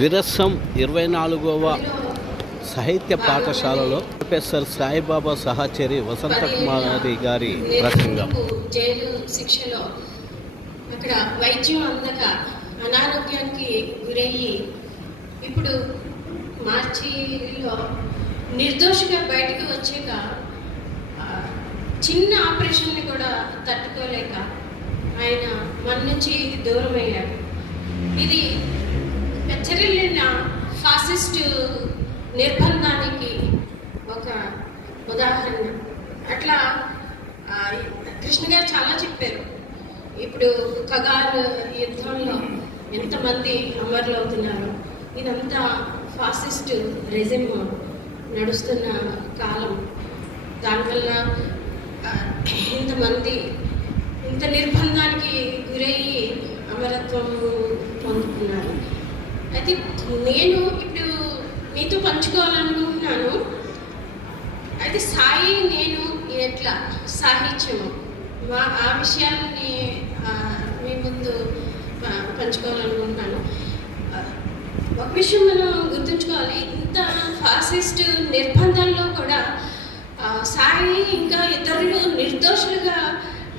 విరసం 24వ సాహిత్య పాఠశాలలో ప్రొఫెసర్ సాయిబాబా సహచరి వసంతకుమారి గారి ప్రసంగం. జైలు శిక్షలో అక్కడ వైద్యం అందక అనారోగ్యానికి గురయ్యి ఇప్పుడు మార్చిలో నిర్దోషిగా బయటకు వచ్చాక చిన్న ఆపరేషన్ని కూడా తట్టుకోలేక ఆయన మన నుంచి దూరం అయ్యాడు. ఇది పెచ్చరిల్లిన ఫాసిస్టు నిర్బంధానికి ఒక ఉదాహరణ. అట్లా కృష్ణ గారు చాలా చెప్పారు. ఇప్పుడు కగార్ యుద్ధంలో ఎంతమంది అమరులు అవుతున్నారు, ఇదంతా ఫాసిస్టు రెజిమ్ నడుస్తున్న కాలం. దానివల్ల ఇంతమంది ఇంత నిర్బంధానికి గురయ్యి అమరత్వం పొందుతున్నారు. అయితే నేను ఇప్పుడు మీతో పంచుకోవాలనుకుంటున్నాను. అయితే సాయి నేను ఎట్లా సాహిత్యము ఆ విషయాన్ని మీ ముందు పంచుకోవాలనుకుంటున్నాను. ఒక విషయం మనం గుర్తుంచుకోవాలి, ఇంత ఫాసిస్ట్ నిర్బంధంలో కూడా సాయి ఇంకా ఇతరులు నిర్దోషులుగా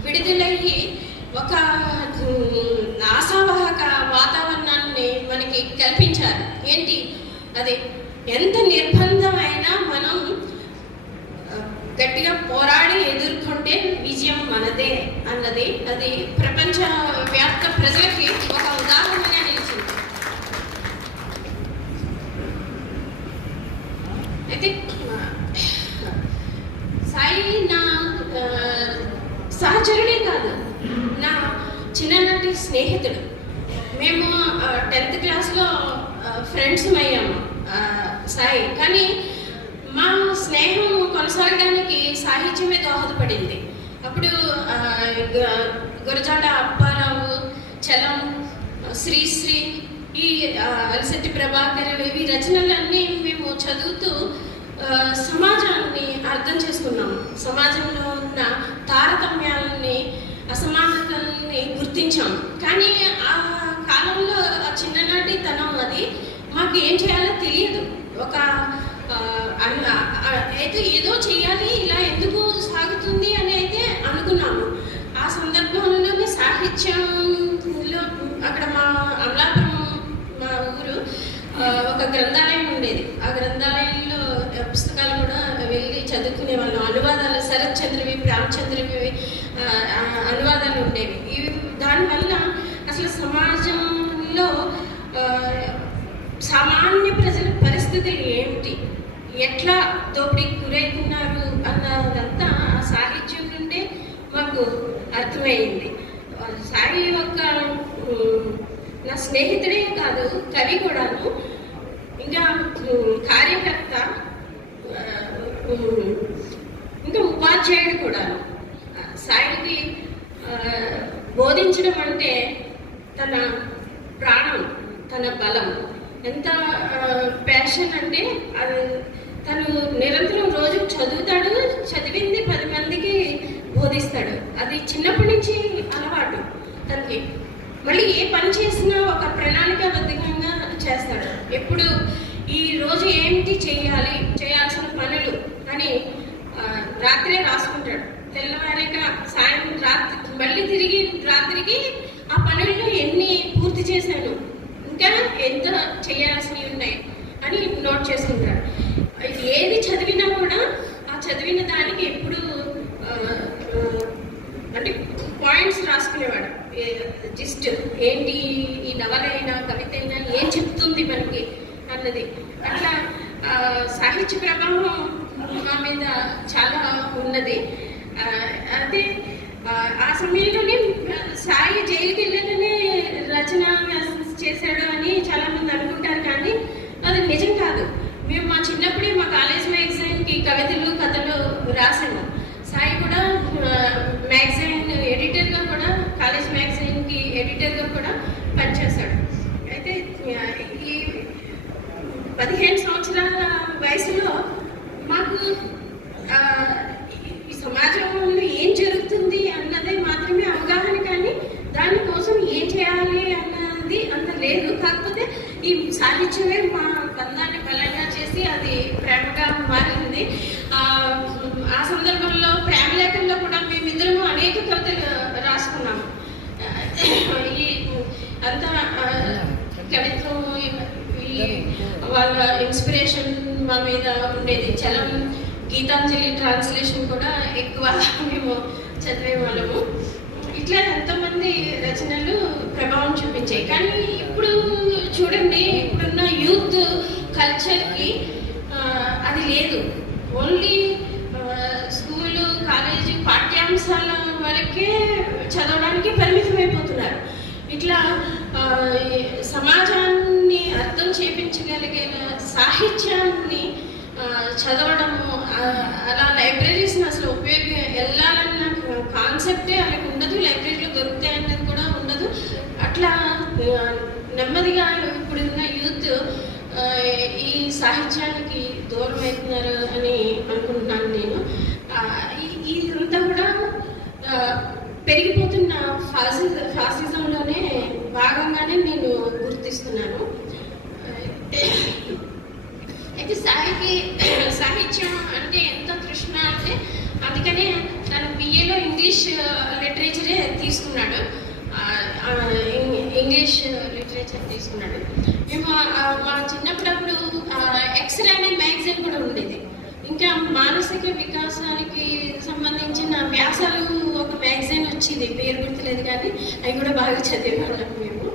విడుదలయ్యి ఒక ఆశావాహక వాతావరణాన్ని మనకి కల్పించారు. ఏంటి అది? ఎంత నిర్బంధమైనా మనం గట్టిగా పోరాడి ఎదుర్కొంటే విజయం మనదే అన్నది అది ప్రపంచ వ్యాప్త ప్రజలకి ఒక ఉదాహరణగా నిలిచింది. అయితే సాయి నా సహచరుడే కాదు, నా చిన్ననాటి స్నేహితుడు. మేము 10th క్లాస్లో ఫ్రెండ్స్ అయ్యాము సాయి. కానీ మా స్నేహం కొనసాగడానికి సాహిత్యమే దోహదపడింది. అప్పుడు గురజాడ అప్పారావు, చలం, శ్రీశ్రీ, ఈ అలసెట్టి ప్రభాకర్, ఈ రచనలన్నీ మేము చదువుతూ సమాజాన్ని అర్థం చేసుకున్నాము. సమాజంలో ఉన్న తారతమ్యాలని, అసమానతల్ని గుర్తించాము. కానీ ఆ కాలంలో ఆ చిన్ననాటి తనం అది మాకు ఏం చేయాలో తెలియదు. ఒక అయితే ఏదో చేయాలి, ఇలా ఎందుకు సాగుతుంది అని అయితే అనుకున్నాము. ఆ సందర్భంలోనే సాహిత్యంలో అక్కడ మా అమలాపురం మా ఊరు ఒక గ్రంథాలయం ఉండేది. ఆ గ్రంథాలయంలో పుస్తకాలు కూడా వెళ్ళి చదువుకునే వాళ్ళం. అనువాదాలు శరత్ చంద్రవి, రామచంద్రవి అనువాదాలు ఉండేవి. ఇవి దానివల్ల అసలు సమాజంలో సామాన్య ప్రజల పరిస్థితులు ఏమిటి, ఎట్లా దోపిడీకి గురవుతున్నారు అన్నదంతా ఆ సాహిత్యం నుండే మాకు అర్థమైంది. సాయి యొక్క నా స్నేహితుడే కాదు, కవి కూడాను, ఇంకా కార్యకర్త, ఇంకా ఉపాధ్యాయుడు కూడాను. సాయికి బోధించడం అంటే తన ప్రాణం, తన బలం, ఎంత ప్యాషన్ అంటే అది తను నిరంతరం రోజు చదువుతాడు, చదివింది 10 మందికి బోధిస్తాడు. అది చిన్నప్పటి నుంచి అలవాటు తనకి. మళ్ళీ ఏ పని చేసినా ఒక ప్రణాళికాబద్ధంగా చేస్తాడు. ఎప్పుడు ఈ రోజు ఏంటి చేయాలి, చేయాల్సిన పనులు అని రాత్రే రాసుకుంటాడు. తెల్లవారాక సాయంత్రం రాత్రి మళ్ళీ తిరిగి రాత్రికి ఆ పనుల్లో ఎన్ని పూర్తి చేశాను, ఇంకా ఎంత చేయాల్సినవి ఉన్నాయి అని నోట్ చేసుకుంటాడు. ఏది చదివినా కూడా ఆ చదివిన దానికి ఎప్పుడు అంటే పాయింట్స్ రాసుకునేవాడు. జస్ట్ ఏంటి ఈ నవల అయినా కవిత అయినా ఏం చెప్తుంది మనకి అన్నది. అట్లా సాహిత్య ప్రభావం మా మీద చాలా ఉన్నది. అయితే ఆ సమయంలోనే సాయి జైలుకి వెళ్ళగానే రచన చేశాడు అని చాలామంది అనుకుంటారు, కానీ అది నిజం కాదు. మేము మా చిన్నప్పుడే మా కాలేజ్ మ్యాగజైన్కి కవితలు, కథలు రాసాము. సాయి కూడా మ్యాగజైన్ ఎడిటర్గా కూడా, కాలేజ్ మ్యాగజైన్కి ఎడిటర్గా కూడా పనిచేశాడు. అయితే ఈ 15 సంవత్సరాల వయసులో మాకు సాహిత్యమే మా బంధాన్ని బలంగా చేసి అది ప్రేమగా మారింది. ఆ సందర్భంలో ప్రేమ లేఖల్లో కూడా మేమిద్దరము అనేక కవితలు రాసుకున్నాము. ఈ అంతా కవిత్వం వాళ్ళ ఇన్స్పిరేషన్ మా మీద ఉండేది. చలం గీతాంజలి ట్రాన్స్లేషన్ కూడా ఎక్కువ మేము చదివే వాళ్ళము. ఇట్లా ఎంతోమంది రచనలు ప్రభావం చూపించాయి. కానీ ఇప్పుడు చూడండి, ఇప్పుడున్న యూత్ కల్చర్కి అది లేదు. ఓన్లీ స్కూలు కాలేజీ పాఠ్యాంశాల వరకే చదవడానికి పరిమితమైపోతున్నారు. ఇట్లా సమాజాన్ని అర్థం చేయించగలిగే సాహిత్యాన్ని చదవడము, అలా లైబ్రరీస్ని అసలు వెళ్ళాలన్న కాన్సెప్టే వాళ్ళకి ఉండదు. లైబ్రరీలో దొరుకుతాయి అన్నది కూడా ఉండదు. అట్లా నెమ్మదిగా ఇప్పుడున్న యూత్ ఈ సాహిత్యానికి దూరం అవుతున్నారు అని అనుకుంటున్నాను నేను. ఇదంతా కూడా పెరిగిపోతున్న ఫాసిజంలోనే భాగంగానే నేను గుర్తిస్తున్నాను. అయితే సాహిత్యం అంటే ఎంత తృష్ణ అంటే అందుకనే తను బిఏలో ఇంగ్లీష్ లిటరేచరే తీసుకున్నాడు. ఇంగ్లీష్ లిటరేచర్ తీసుకున్నాడు. మేము మా చిన్నప్పుడప్పుడు ఎక్స్రే అనే మ్యాగజైన్ కూడా ఉండేది. ఇంకా మానసిక వికాసానికి సంబంధించిన వ్యాసాలు ఒక మ్యాగజైన్ వచ్చేది, పేరు గుర్తులేదు కానీ అవి కూడా బాగా చదివేవాళ్ళం మేము.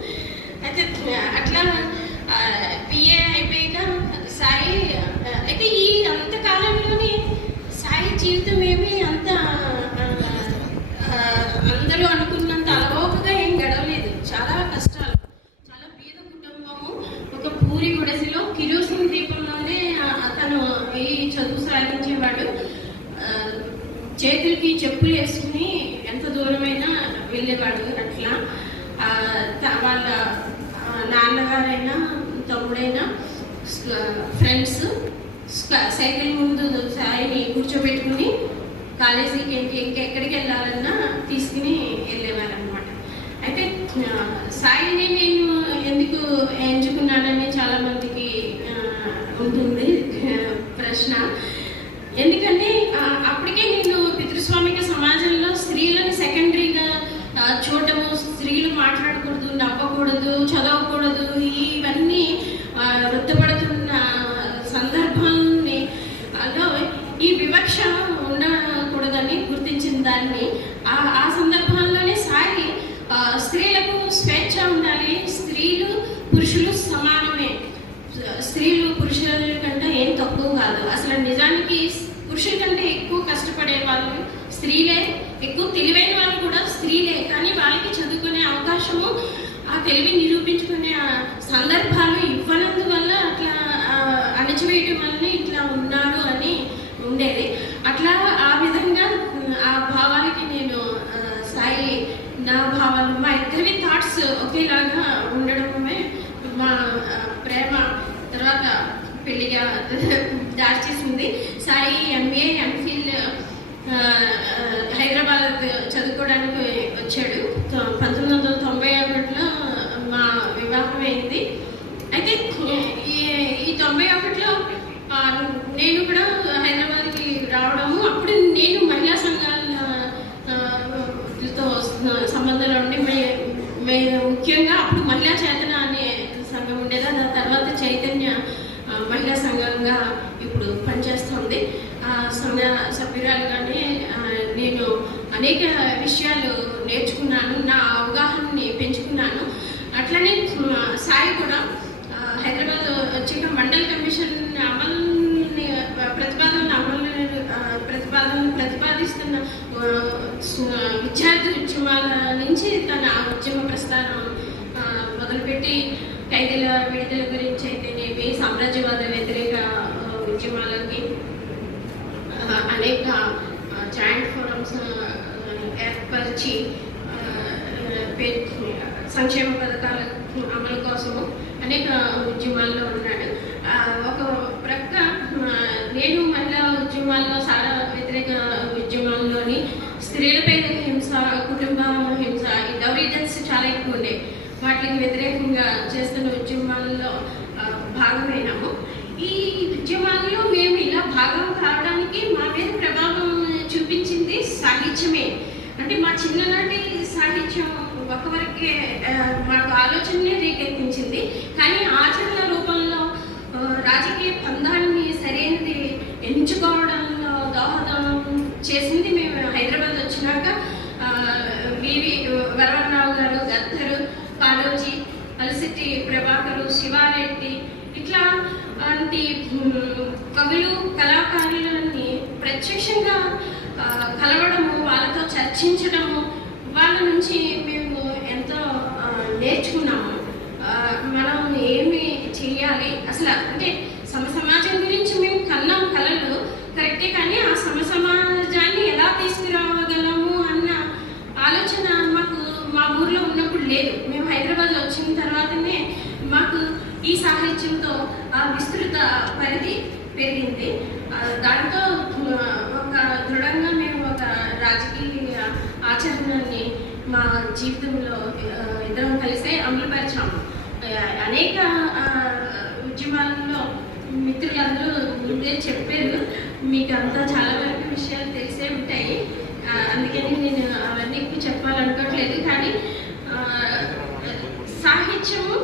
అయితే అట్లా బిఏ అయిపోయాక సాయి అయితే ఈ అంతకాలంలోనే సాయి జీవితం ఏమి అంత అందరూ అనుకున్నంత అలవోకగా ఏం గడవలేదు. చాలా కష్టాలు, చాలా పేద కుటుంబము. ఒక పూరి గుడిసెలో కిరోసిన్ దీపంలోనే అతను ఈ చదువు సాగించేవాడు. చేతులకి చెప్పులు వేసుకుని ఎంత దూరమైనా వెళ్ళేవాడు. అట్లా వాళ్ళ నాన్నగారైనా తమ్ముడైనా ఫ్రెండ్స్ సైకిల్ ముందు సాయిని కూర్చోబెట్టుకుని కాలేజీకి ఇంకెక్కడికి వెళ్ళాలన్నా తీసుకుని వెళ్ళేవారు అనమాట. అయితే సాయిని నేను ఎందుకు ఎంచుకున్నానని చాలామందికి ఉంటుంది ప్రశ్న. ఎందుకంటే అప్పటికే నేను పితృస్వామిక సమాజంలో స్త్రీలను సెకండరీగా చూడటము, స్త్రీలు మాట్లాడకూడదు, నవ్వకూడదు, చదవకూడదు, ఇవన్నీ వృద్ధపడుతున్న సందర్భాన్ని ఈ వివక్ష ఉండకూడదని గుర్తించిన దాన్ని ఆ సందర్భంలోనే సాయి స్త్రీలకు స్వేచ్ఛ ఉండాలి, స్త్రీలు పురుషులు సమానమే, స్త్రీలు పురుషుల కంటే ఏం తక్కువ కాదు, అసలు నిజానికి పురుషుల కంటే ఎక్కువ కష్టపడే వాళ్ళు స్త్రీలే, ఎక్కువ తెలివైన వాళ్ళు కూడా స్త్రీలే, కానీ వాళ్ళకి చదువుకునే అవకాశము, ఆ తెలివి నిరూపించుకునే సందర్భాలు ఇవ్వనందువల్ల అట్లా అణచివేయటం వల్ల ఇట్లా ఉన్నారు అని ఉండేది. అట్లా ఆ విధంగా ఆ భావాలకి నేను సాయి నా భావాలు, మా ఇద్దరి థాట్స్ ఒకేలాగా ఉండడమే మా ప్రేమ తర్వాత పెళ్లిగా దారి చేసింది. సాయి ఎంఏ ఎంఫిల్ హైదరాబాద్ చదువుకోవడానికి వచ్చాడు. 1991లో మా వివాహం అయింది. అయితే ఈ 91లో నేను కూడా హైదరాబాద్కి రావడము, అప్పుడు నేను మహిళా సంఘాలతో సంబంధాలు ఉండి ముఖ్యంగా అప్పుడు మహిళా చేతన అనే సంఘం ఉండేది. దాని తర్వాత చైతన్య మహిళా సంఘంగా ఇప్పుడు పనిచేస్తుంది. ఆ సంఘ సభ్యురాలుగానే నేను అనేక విషయాలు నేర్చుకున్నాను, నా అవగాహనని పెంచుకున్నాను. అట్లనే సాయి కూడా హైదరాబాద్ వచ్చాక మండల్ కమిషన్ అమలుని ప్రతిపాదిస్తున్న విద్యార్థి ఉద్యమాల నుంచి తన ఉద్యమ ప్రస్థానం మొదలుపెట్టి ఖైదీల విడుదల గురించి అయితేనేమి, సామ్రాజ్యవాద వ్యతిరేక ఉద్యమాలకి అనేక జాయింట్ ఫోరమ్స్ ఏర్పరిచి సంక్షేమ పథకాల అమలు కోసము అనేక ఉద్యమాల్లో ఉన్నాడు. ఒక ప్రక్క నేను మహిళా ఉద్యమాల్లో, సారా వ్యతిరేక ఉద్యమాల్లోని స్త్రీలపై హింస, కుటుంబ హింస, ఈ డౌరీ డెత్స్ చాలా ఎక్కువ ఉండేవి. వాటికి వ్యతిరేకంగా చేస్తున్న ఉద్యమాల్లో భాగమైనాము. ఈ ఉద్యమాల్లో మేము ఇలా భాగం కావడానికి మా మీద ప్రభావం చూపించింది సాహిత్యమే. అంటే మా చిన్ననాటి సాహిత్యం ఒకవరకే మాకు ఆలోచననే రేకెత్తించింది, కానీ ఆచరణ రూపంలో రాజకీయ పందాన్ని సరైనది ఎంచుకోవడంలో దోహదం చేసింది మేము హైదరాబాద్ వచ్చినాక వివి వరవరరావు గారు, గద్దరు, కాళోజీ, అలసిటి ప్రభాకరు, శివారెడ్డి ఇట్లా వంటి కవులు కళాకారులని ప్రత్యక్షంగా కలవడము, వాళ్ళతో చర్చించడము, వాళ్ళ నుంచి మేము ఎంతో నేర్చుకున్నాము. మనం ఏమి చేయాలి అసలు, అంటే సమాజం గురించి మేము కన్నాం కళలు కరెక్టే, కానీ ఆ సమాజాన్ని ఎలా తీసుకురాగలము అన్న ఆలోచన మాకు మా ఊర్లో ఉన్నప్పుడు లేదు. మేము హైదరాబాద్లో వచ్చిన తర్వాతనే మాకు ఈ సాహిత్యంతో ఆ విస్తృత పరిధి పెరిగింది. దాంతో ఒక దృఢంగా మేము ఒక రాజకీయ ఆచరణని మా జీవితంలో ఇద్దరం కలిసే అమలుపరిచాము. అనేక ఉద్యమాలలో మిత్రులందరూ ముందే చెప్పారు, మీకు అంతా చాలా వరకు విషయాలు తెలిసే ఉంటాయి, అందుకని నేను అవన్నీ చెప్పాలనుకోవట్లేదు. కానీ సాహిత్యము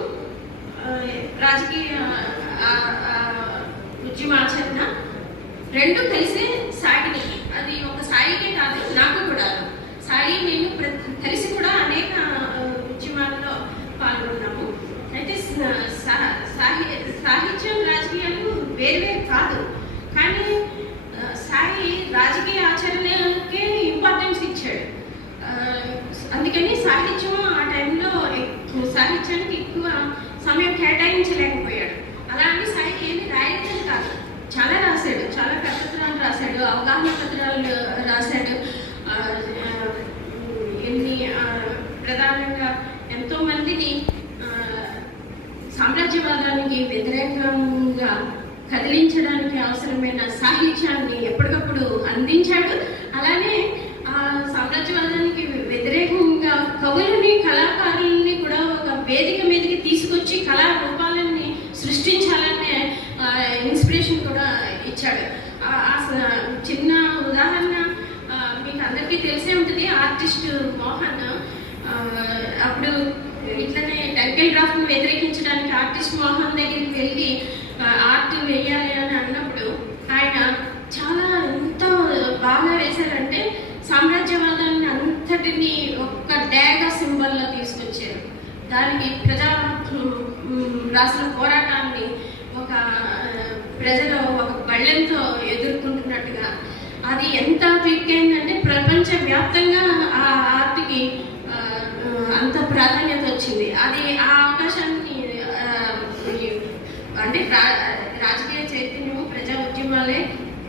రాజకీయ ఉద్యమాచరణ రెండు కలిసే సాగినాయి. అది ఒక సాయికే కాదు, నాకు కూడా సాయి నేను కలిసి కూడా అనేక ఉద్యమాల్లో పాల్గొన్నాము. అయితే సాహిత్యం రాజకీయాలు వేరువేరు కాదు, కానీ సాయి రాజకీయ ఆచరణకే ఇంపార్టెన్స్ ఇచ్చాడు. అందుకని సాహిత్యం ఆ టైంలో సాహిత్యానికి ఎక్కువ సమయం కేటాయించలేకపోయాడు. అలా అని సాయి ఏమి రాయలేదు కాదు, చాలా రాశాడు, చాలా కథలు రాశాడు, అవగాహన పత్రాలు రాశాడు. ఎన్ని ప్రధానంగా ఎంతోమందిని సామ్రాజ్యవాదానికి వ్యతిరేకంగా కదిలించడానికి అవసరమైన సాహిత్యాన్ని ఎప్పటికప్పుడు అందించాడు. అలానే ఆ సామ్రాజ్యవాదానికి వ్యతిరేకంగా కవులని కళాకారులని కూడా ఒక వేదిక మీదకి తీసుకొచ్చి కళా రూపాలని సృష్టించాలనే ఇన్స్పిరేషన్ కూడా ఇచ్చాడు. చిన్న ఉదాహరణ మీకు అందరికీ తెలిసే ఉంటుంది, ఆర్టిస్ట్ మోహన్ అప్పుడు ఇట్లనే టెంకిల్ డ్రాఫ్ట్ని వ్యతిరేకించడానికి ఆర్టిస్ట్ మోహన్ దగ్గరికి వెళ్ళి ఆర్ట్ వేయాలి అని అన్నప్పుడు ఆయన చాలా ఎంతో బాగా వేశారంటే సామ్రాజ్యవాదాన్ని అంతటిని ఒక్క డ్యాగ సింబల్లో తీసుకొచ్చారు. దానికి ప్రజా రాసిన పోరాటాన్ని ఒక ప్రజలు ఒక బళ్ళెంతో ఎదుర్కొంటున్నట్టుగా అది ఎంత క్లిక్ అయిందంటే ప్రపంచవ్యాప్తంగా ఆ ఆర్ట్కి అంత ప్రాధాన్యత వచ్చింది. అది ఆ అవకాశాన్ని అంటే రాజకీయ చైతన్యము ప్రజా ఉద్యమాలే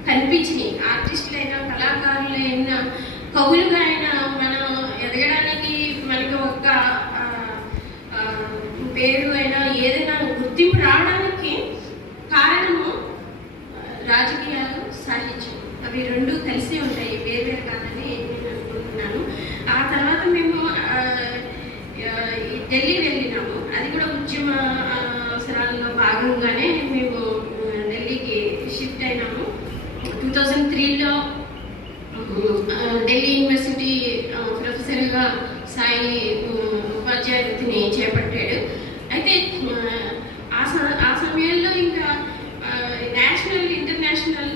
కనిపించినాయి. ఆర్టిస్టులైనా కళాకారులైనా కవులుగా అయినా మనం ఎదగడానికి మనకి ఒక పేరు అయినా ఏదైనా గుర్తింపు రావడానికి కారణము రాజకీయాలు, సాహిత్యం, అవి రెండు కలిసే ఉంటాయి, వేరువేరు కాదని నేను అనుకుంటున్నాను. ఆ తర్వాత మేము ఢిల్లీ వెళ్ళినాము. అది కూడా ఉద్యమ అవసరాల్లో భాగంగానే మేము ఢిల్లీకి షిఫ్ట్ అయినాము. 2003లో ఢిల్లీ యూనివర్సిటీ ప్రొఫెసర్గా సాయి ఉపాధ్యాయ వృత్తిని చేపట్టాడు. అయితే ఆ సమయంలో ఇంకా నేషనల్ ఇంటర్నేషనల్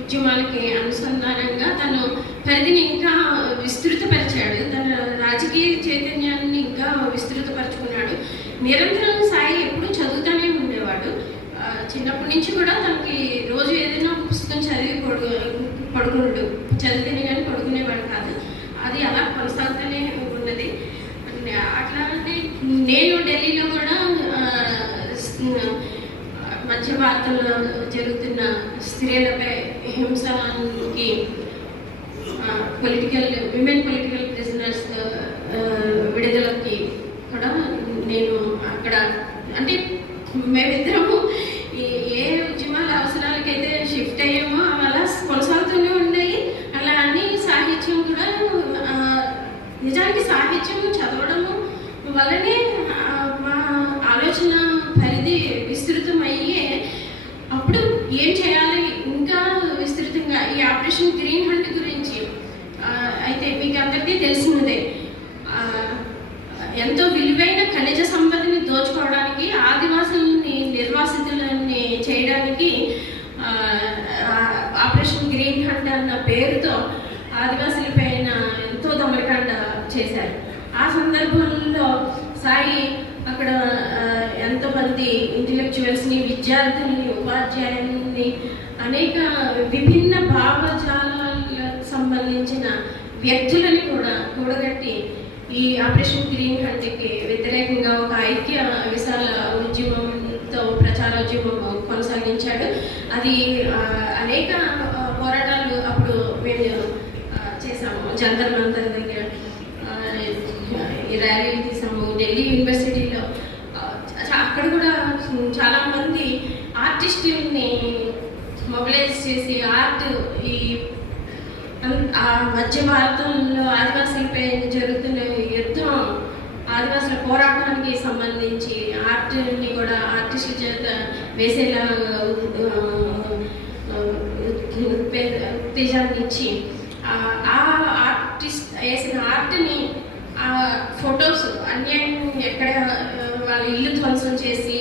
ఉద్యమాలకి అనుసంధానంగా తను పరిధిని ఇంకా విస్తృతపరిచాడు. తన రాజకీయ చైతన్యాన్ని ఇంకా విస్తృతపరచుకున్నాడు. నిరంతరం సాయి ఎప్పుడూ చదువుతూనే ఉండేవాడు. చిన్నప్పటి నుంచి కూడా తనకి రోజు ఏదైనా పుస్తకం చదివి పడుకున్నాడు, చదివితేనే కానీ పడుకునేవాడు కాదు. అది అలా కొనసాగుతూనే ఉన్నది. అట్లానే నేను ఢిల్లీలో కూడా మధ్య భారతంలో జరుగుతున్న స్త్రీలపై హింసకి విమెన్ పొలిటికల్ ప్రిజనర్స్ విడుదలకి కూడా నేను అక్కడ, అంటే మేమిద్దరము ఏ ఉద్యమాల అవసరాలకైతే షిఫ్ట్ అయ్యామో అవి అలా కొనసాగుతూనే ఉన్నాయి. అలా అని సాహిత్యం కూడా, నిజానికి సాహిత్యం చదవడము వల్లనే మా ఆలోచన పరిధి విస్తృత ఆపరేషన్ గ్రీన్ హంట్ గురించి అయితే మీకు అందరికీ తెలిసినదే. ఎంతో విలువైన ఖనిజ సంపదని దోచుకోవడానికి, ఆదివాసుల్ని నిర్వాసితులని చేయడానికి ఆపరేషన్ గ్రీన్ హంట్ అన్న పేరుతో ఆదివాసులపైన ఎంతో దమనకాండ చేశారు. ఆ సందర్భంలో సాయి అక్కడ ఎంతోమంది ఇంటలెక్చువల్స్ని, విద్యార్థుల్ని, ఉపాధ్యాయుల్ని, అనేక విభిన్న భావజాలకు సంబంధించిన వ్యక్తులని కూడా కూడగట్టి ఈ ఆపరేషన్ గ్రీన్ హంట్కి వ్యతిరేకంగా ఒక ఐక్య విశాల ఉద్యమంతో ప్రచారోద్యమం కొనసాగించాడు. అది అనేక పోరాటాలు అప్పుడు మేము చేసాము. జంతర్ మంతర్ దగ్గర ర్యాలీలు తీసాము. ఢిల్లీ యూనివర్సిటీలో అక్కడ కూడా చాలామంది ఆర్టిస్టుల్ని మొబిలైజ్ చేసి ఆర్ట్ ఈ మధ్య భారతంలో ఆదివాసులపై జరుగుతున్న యుద్ధం, ఆదివాసుల పోరాటానికి సంబంధించి ఆర్ట్ని కూడా ఆర్టిస్టుల చేత వేసేలా ఉత్తేజాన్ని ఇచ్చి ఆ ఆర్టిస్ట్ వేసిన ఆర్ట్ని, ఆ ఫొటోస్ అన్యాయం ఎక్కడ వాళ్ళ ఇల్లు ధ్వంసం చేసి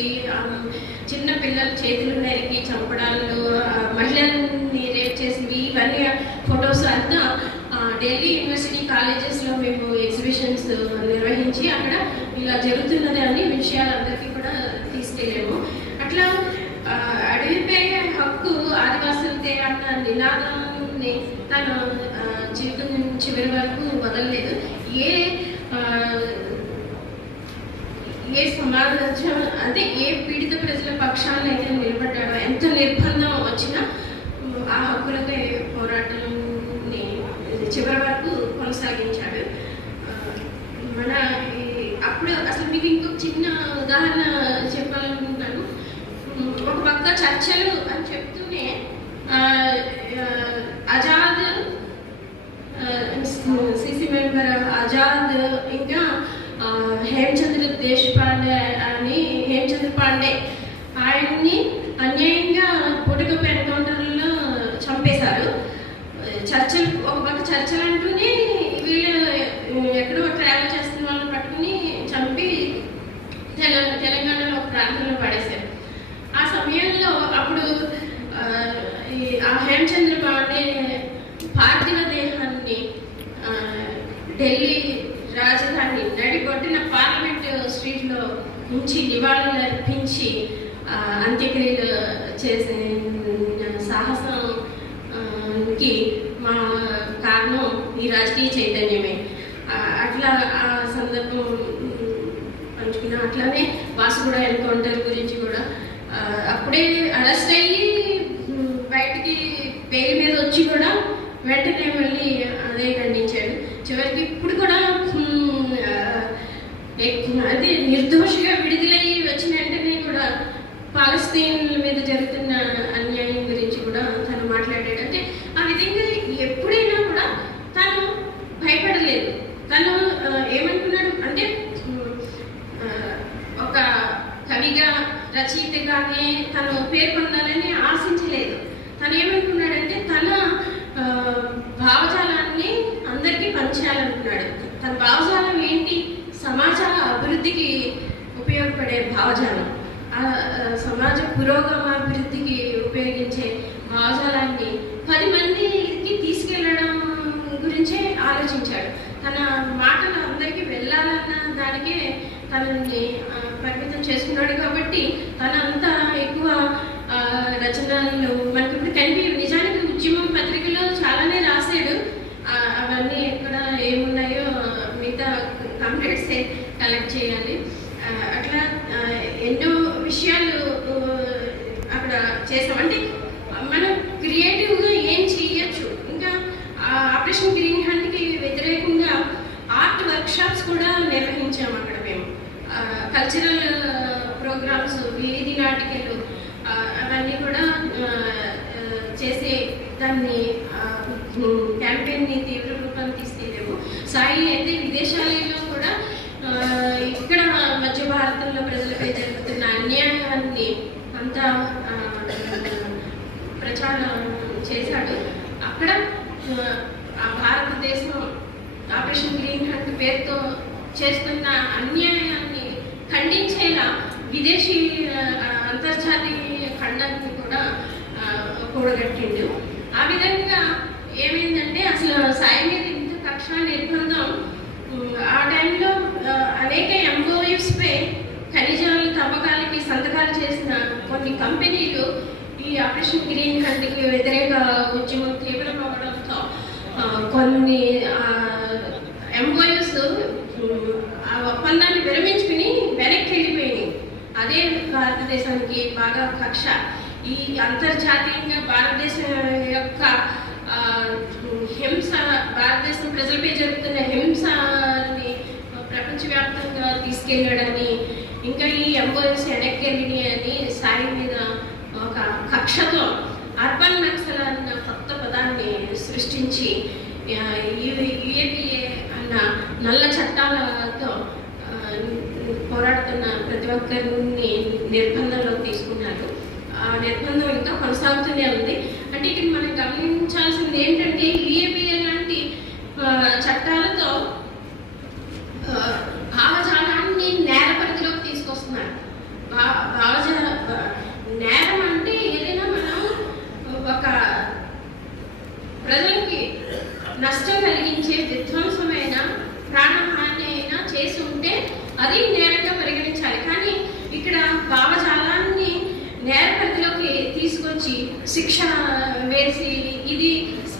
చిన్న పిల్లల చేతులు నరికి చంపడాలు, మహిళల్ని రేప్ చేసింది, ఇవన్నీ ఫొటోస్ అంతా ఢిల్లీ యూనివర్సిటీ కాలేజెస్లో మేము ఎగ్జిబిషన్స్ నిర్వహించి అక్కడ ఇలా జరుగుతున్నది అన్ని విషయాలందరికీ కూడా తీసుకెళ్ళాము. అట్లా అడవిపై హక్కు ఆదివాసులదే అన్న నినాదాన్ని తన జీవితం చివరి వరకు వదలలేదు. ఏ సమాజం అంటే ఏ పీడిత ప్రజల పక్షాన్ని అయితే నిలబడ్డాడో, ఎంత నిర్బంధం వచ్చినా ఆ హక్కులపై పోరాటాన్ని చివరి వరకు కొనసాగించాడు. మన అప్పుడు అసలు మీకు ఇంకొక చిన్న ఉదాహరణ చెప్పాలనుకుంటున్నాను. ఒక పక్క చర్చలు అని చెప్తూనే ఆజాద్ సిసి మెంబర్ ఆజాద్, ఇంకా హేమచంద్ర దేశపాండే అని హేమచంద్ర పాండే ఆయన్ని అన్యాయంగా పొటికప్ ఎన్కౌంటర్లో చంపేశారు. చర్చలు ఒక పక్క చర్చలు అంటూనే వీళ్ళు ఎక్కడో ట్రావెల్ చేస్తున్న వాళ్ళని పట్టుకుని చంపి తెలంగాణలో ఒక ప్రాంతంలో పడేశారు. ఆ సమయంలో అప్పుడు ఆ హేమచంద్ర పాండే పార్థివ దేహాన్ని ఢిల్లీ రాజధాని నడిగొట్టిన పార్లమెంట్ స్ట్రీట్లో ఉంచి నివాళులు అర్పించి అంత్యక్రియలు చేసే సాహసంకి మా కారణం ఈ రాజకీయ చైతన్యమే. అట్లా ఆ సందర్భం పంచుకున్నా. అట్లానే వాసుగూడ ఎన్కౌంటర్ గురించి కూడా అప్పుడే అరెస్ట్ అయ్యి బయటికి బెయిల్ మీద వచ్చి కూడా వెంటనే మళ్ళీ అదే ఖండించాడు. చివరికి ఇప్పుడు కూడా అదే నిర్దోషిగా విడుదలయ్యి వచ్చిన వెంటనే కూడా పాలస్తీన్ల మీద జరుగుతున్న అన్యాయం గురించి కూడా తను మాట్లాడాడు. అంటే ఆ విధంగా ఎప్పుడైనా కూడా తను భయపడలేదు. తను ఏమనుకున్నాడు అంటే ఒక కవిగా, రచయితగానే తను పేరు పొందాలని ఆశించలేదు. తను ఏమనుకున్నాడంటే తన భావజాలాన్ని అందరికీ పంచాలనుకున్నాడు. తన భావజాలం ఏంటి? సమాజ అభివృద్ధికి ఉపయోగపడే భావజాలం, సమాజ పురోగమాభివృద్ధికి ఉపయోగించే భావజాలాన్ని 10 మందికి తీసుకెళ్ళడం గురించే ఆలోచించాడు. తన మాటలు అందరికీ వెళ్ళాలన్న దానికే తనని పరిమితం చేసుకున్నాడు. కాబట్టి తనంతా ఎక్కువ రచనలు మనకి ఇప్పుడు నిజానికి ఉద్యమం పత్రికలో చాలానే రాశాడు. అవన్నీ ఎక్కడ ఏమున్నాయో మిగతా కంప్లైంట్స్ కలెక్ట్ చేయాలి. అట్లా ఎన్నో విషయాలు అక్కడ చేసాం. అంటే మనం క్రియేటివ్గా ఏం చేయొచ్చు. ఇంకా ఆపరేషన్ గ్రీన్ హంట్కి వ్యతిరేకంగా ఆర్ట్ వర్క్షాప్స్ కూడా నిర్వహించాము అక్కడ మేము. కల్చరల్ ప్రోగ్రామ్స్, వీధి నాటికలు అవన్నీ కూడా చేసే దాన్ని క్యాంపెయిన్ని తీవ్ర రూపాన్ని తీసుకెళ్ళాము. సాయి అయితే విదేశాలలో కూడా ఇక్కడ మధ్య భారతంలో ప్రజలపై జరుగుతున్న అన్యాయాన్ని అంతా ప్రచారం చేశాడు. అక్కడ ఆ భారతదేశం ఆపరేషన్ గ్రీన్ హంట్ పేరుతో చేస్తున్న అన్యాయాన్ని ఖండించేలా విదేశీ అంతర్జాతీయ ఖండాన్ని కూడా కూడగట్టిండు. ఆ విధంగా ఏమైందంటే అసలు సాయి మీద ఇంత కక్ష నిర్బంధం ఆ టైంలో అనేక ఎంఓయూస్ పై ఖనిజాల తవ్వకాలకి సంతకాలు చేసిన కొన్ని కంపెనీలు ఈ ఆపరేషన్ గ్రీన్ హంట్కి వ్యతిరేక ఉద్యమం తీవ్రమవడంతో కొన్ని ఎంఓయూస్ ఆ ఒప్పందాన్ని విరమించుకుని వెనక్కి వెళ్ళిపోయినాయి. అదే భారతదేశానికి బాగా కక్ష. ఈ అంతర్జాతీయంగా భారతదేశం యొక్క హింస, భారతదేశం ప్రజలపై జరుగుతున్న హింసని ప్రపంచవ్యాప్తంగా తీసుకెళ్ళాడని, ఇంకా ఈ ఎంఓఎస్ వెనక్కి వెళ్ళినాయి అని సాయి మీద ఒక కక్షతో అర్బన్ నక్సల్ అన్న కొత్త పదాన్ని సృష్టించి యుఏపిఏ అన్న నల్ల చట్టాలతో పోరాడుతున్న ప్రతి ఒక్కరిని నిర్బంధంలో తీసుకున్నారు. ఆ నిర్బంధం ఇంకా కొనసాగుతూనే ఉంది. అంటే ఇక్కడ మనం గమనించాల్సింది ఏంటంటే యుఏపిఏ లాంటి చట్టాలతో భావజాలాన్ని నేర పరిధిలోకి తీసుకొస్తున్నారు. నేరం అంటే ఏదైనా మనం ఒక ప్రజలకి నష్టం కలిగించే విధ్వంసమైన ప్రాణహాని అయినా చేసి ఉంటే అది నేరంగా పరిగణించాలి. కానీ ఇక్కడ భావజాలాన్ని నేర పరిధిలోకి తీసుకొచ్చి శిక్ష వేసి ఇది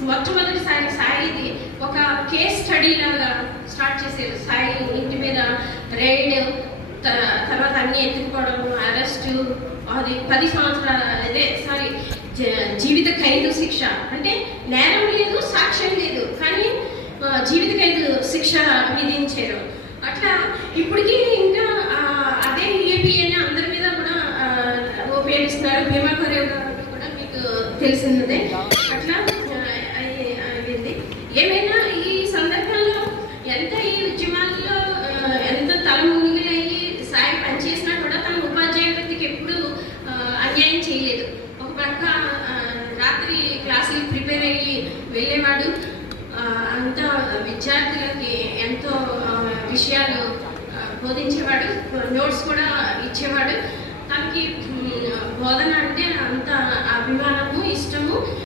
మొట్టమొదటిసారి సాయిది ఒక కేస్ స్టడీ లాగా స్టార్ట్ చేశారు. సాయి ఇంటి మీద రైడ్, తర్వాత అన్ని ఎత్తుకోవడం, అరెస్టు, అది 10 సంవత్సరాలు జీవిత ఖైదు శిక్ష. అంటే నేరం లేదు, సాక్ష్యం లేదు, కానీ జీవిత ఖైదు శిక్ష విధించారు. అట్లా ఇప్పటికీ ఇంకా అదే యుఏపిఏని అందరి మీద కూడా ఉపయోగిస్తున్నారు. భీమా కొరేవ్ గారు కూడా మీకు తెలిసినదే. అట్లా అయింది. ఏమైనా ఈ సందర్భంలో ఎంత ఈ ఉద్యమాల్లో ఎంత తలమునిగి అయ్యి సాయి పనిచేసినా కూడా తన ఉపాధ్యాయ వృత్తికి ఎప్పుడు అన్యాయం చేయలేదు. ఒక పక్క రాత్రి క్లాసులు ప్రిపేర్ అయ్యి వెళ్ళేవాడు. అంతా విద్యార్థులకి ఎంతో విషయాలు బోధించేవాడు, నోట్స్ కూడా ఇచ్చేవాడు. తనకి బోధన అంటే అంత అభిమానము, ఇష్టము.